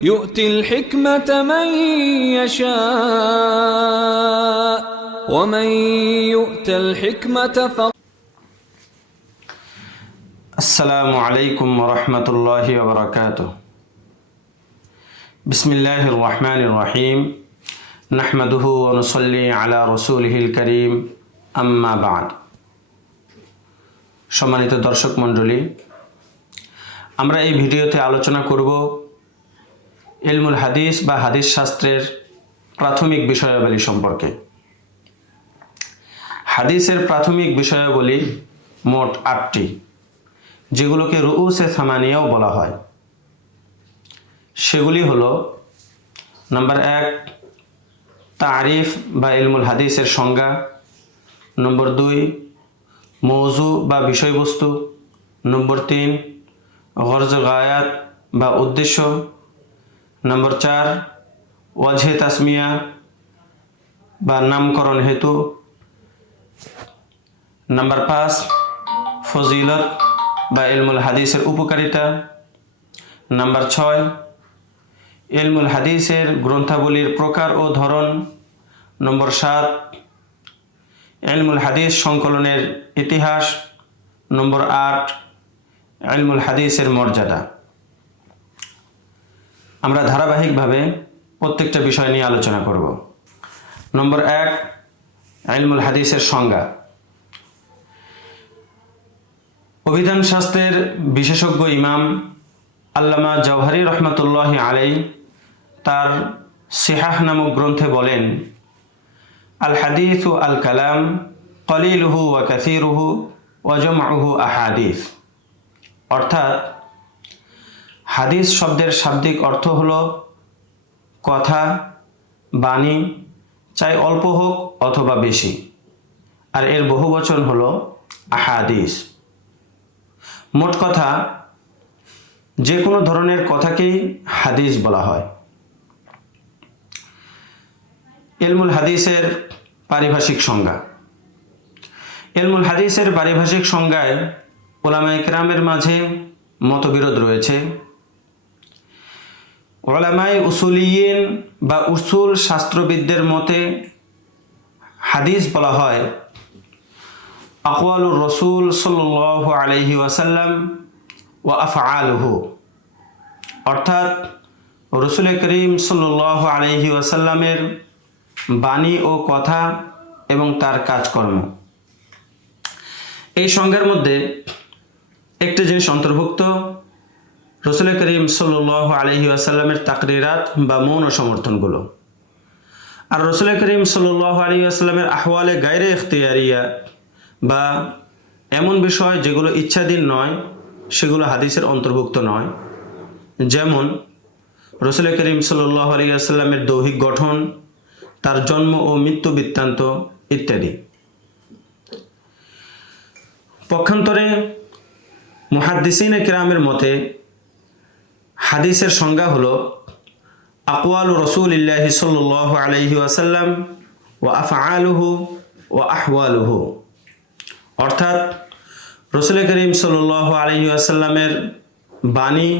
يؤتي الحكمة من يشاء ومن يؤت الحكمة فقد السلام عليكم ورحمة الله وبركاته بسم الله الرحمن الرحيم نحمده ونصلي على رسوله الكريم أما بعد সম্মানিত দর্শক মণ্ডলী আমরা এই ভিডিওতে আলোচনা করব ইলমুল হাদিস বা হাদিস শাস্ত্রের প্রাথমিক বিষয়াবলী সম্পর্কে। হাদিসের প্রাথমিক বিষয়াবলী মোট আটটি, যেগুলোকে রুউসে থামানিয়াও বলা হয়। সেগুলি হল, নাম্বার এক, তারিফ বা ইলমুল হাদিসের সংজ্ঞা। নম্বর দুই মৌজু বা বিষয়বস্তু। নম্বর তিন, গরজ গায়াত বা উদ্দেশ্য। নম্বর চার, ওয়াজহে তাসমিয়া বা নামকরণ হেতু। নাম্বার পাঁচ, ফজিলত বা এলমুল হাদিসের উপকারিতা। নাম্বার ছয় এলমুল হাদিসের গ্রন্থাবলীর প্রকার ও ধরন। নম্বর সাত এলমুল হাদিস সংকলনের ইতিহাস। নম্বর আট এলমুল হাদিসের মর্যাদা। আমরা ধারাবাহিকভাবে প্রত্যেকটা বিষয় নিয়ে আলোচনা করব। নম্বর এক, ইলমুল হাদিসের সংজ্ঞা। অভিধান শাস্ত্রের বিশেষজ্ঞ ইমাম আল্লামা জওহারি রহমতুল্লাহ আলাই তার সিহাহ নামক গ্রন্থে বলেন, আল হাদিস ও আল কালাম কলিলহু ওয়া কাসিরুহু ওয়াজমাহু আহাদিস। অর্থাৎ হাদিস শব্দের শাব্দিক অর্থ হল কথা, বাণী, চাই অল্প হোক অথবা বেশি। আর এর বহু বচন হল আহাদিস। মোট কথা, যে কোনো ধরনের কথাকেই হাদিস বলা হয়। এলমুল হাদিসের পারিভাষিক সংজ্ঞা। এলমুল হাদিসের পারিভাষিক সংজ্ঞায় ওলামা ইকরামের মাঝে মতবিরোধ রয়েছে। ওলামাই উসুলিয়েন বা উসুল শাস্ত্রবিদদের মতে হাদিস বলা হয় আকওয়ালুর রসুল সাল্লাহ আলহি ওয়াসাল্লাম ও আফআলহু। অর্থাৎ রসুল করিম সাল্লাহ আলহি ওয়াসাল্লামের বাণী ও কথা এবং তার কাজকর্ম। এই সংজ্ঞার মধ্যে একটি জিনিস অন্তর্ভুক্ত রসুল করিম সাল্লাহ আলহি আসাল্লামের তাকরিরাত বা মৌন সমর্থনগুলো। আর রসুল করিম সাল্লাহ আলী আসাল্লামের আহওয়ালে গায়রে এখতিয়ারিয়া বা এমন বিষয় যেগুলো ইচ্ছাধীন নয়, সেগুলো হাদিসের অন্তর্ভুক্ত নয়। যেমন রসুল করিম সাল্লাহ আলী আসাল্লামের দৈহিক গঠন, তার জন্ম ও মৃত্যু বৃত্তান্ত ইত্যাদি। পক্ষান্তরে মুহাদ্দিসিন কিরামের মতে হাদিসের সংজ্ঞা হলো, আকওয়াল রসুল ইল্লাহি সাল্লাহ আলহি ওয়াসাল্লাম ও আফআলুহু ও আহওয়ালুহু। অর্থাৎ, রসুল করিম সাল্লাহ আলহি আসাল্লামের বাণী,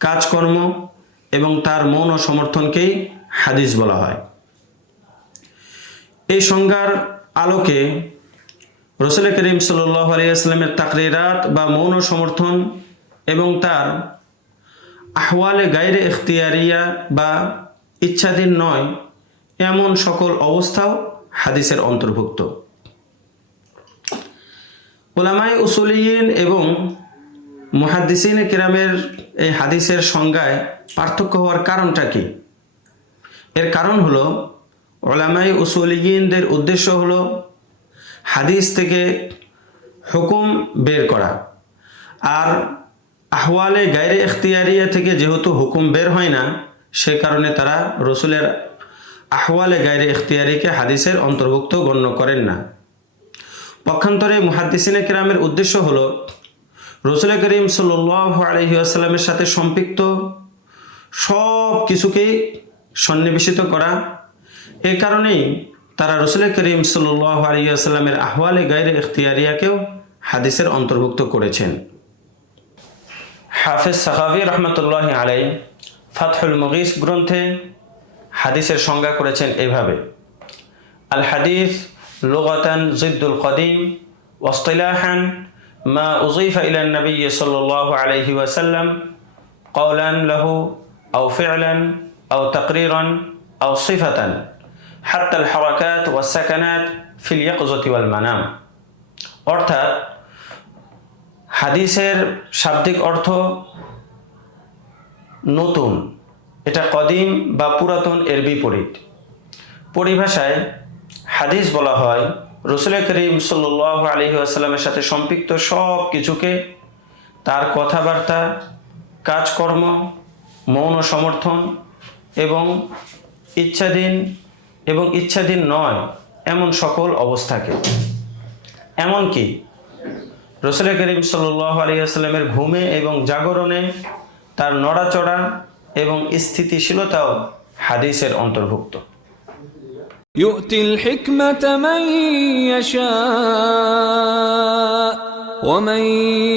কাজকর্ম এবং তার মৌন সমর্থনকেই হাদিস বলা হয়। এই সংজ্ঞার আলোকে রসুল করিম সাল্লাহ আলিয়াস্লামের তাকরিরাত বা মৌন সমর্থন এবং তার আহওয়ালে গাইরে এখতিয়ারিয়া বা ইচ্ছাধীন নয়, এমন সকল অবস্থাও হাদিসের অন্তর্ভুক্ত। ওলামাই উসুলিয়িন এবং মুহাদ্দিসিন কিরামের এই হাদিসের সংজ্ঞায় পার্থক্য হওয়ার কারণটা কি? এর কারণ হলো, ওলামাই উসুলিয়িনদের উদ্দেশ্য হলো হাদিস থেকে হুকুম বের করা, আর আহওয়ালে গায়রে এখতিয়ারিয়া থেকে যেহেতু হুকুম বের হয় না, সে কারণে তারা রসুলের আহওয়ালে গায়রে এখতিয়ারিকে হাদিসের অন্তর্ভুক্ত গণ্য করেন না। পক্ষান্তরে মুহাদ্দিসিনে কেরামের উদ্দেশ্য হল, রসুল করিম সাল আলহি আসাল্লামের সাথে সম্পৃক্ত সব কিছুকেই সন্নিবেশিত করা। এ কারণেই তারা রসুল করিম সাল্লাহ আলিয়াস্লামের আহওয়ালে গাইরে এখতিয়ারিয়াকেও হাদিসের অন্তর্ভুক্ত করেছেন। হাফেজ সাহাবি রহমতুল্লাহ আলাই ফাতহুল মুগিস গ্রন্থে হাদিসের সংজ্ঞা করেছেন এভাবে আল হাদিস লোগাতান জিদ্দুল কদিম ওয়াস্তিলাহান মা উজিফা ইলান নবী সাল্লাহ আলহি ওয়াসাল্লাম কওলান লাহু আও ফিলান আও তকরিরন আও সিফাতান হাত্তাল হরাকাত ওয়াসাকানাত ফিল ইয়াকজতি ওয়াল মানাম অর্থাৎ হাদিসের শাব্দিক অর্থ নতুন। এটা কদিম বা পুরাতন এর বিপরীত। পরিভাষায় হাদিস বলা হয় রসুল করিম সাল্ল আলী আসাল্লামের সাথে সম্পৃক্ত সব কিছুকে তার কথাবার্তা, কাজকর্ম, মৌন সমর্থন এবং ইচ্ছাধীন এবং ইচ্ছাধীন নয় এমন সকল অবস্থাকে। এমনকি রসুল করিম সাল্লাহ আলিয়াস্লামের ঘুমে এবং জাগরণে তার নড়াচড়া এবং স্থিতিশীলতাও হাদিসের অন্তর্ভুক্ত يؤتي الحكمة من يشاء ومن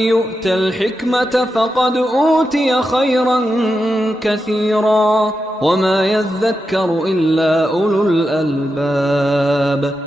يؤت الحكمة فقد أوتي خيرا كثيرا وما يذكر إلا أولو الألباب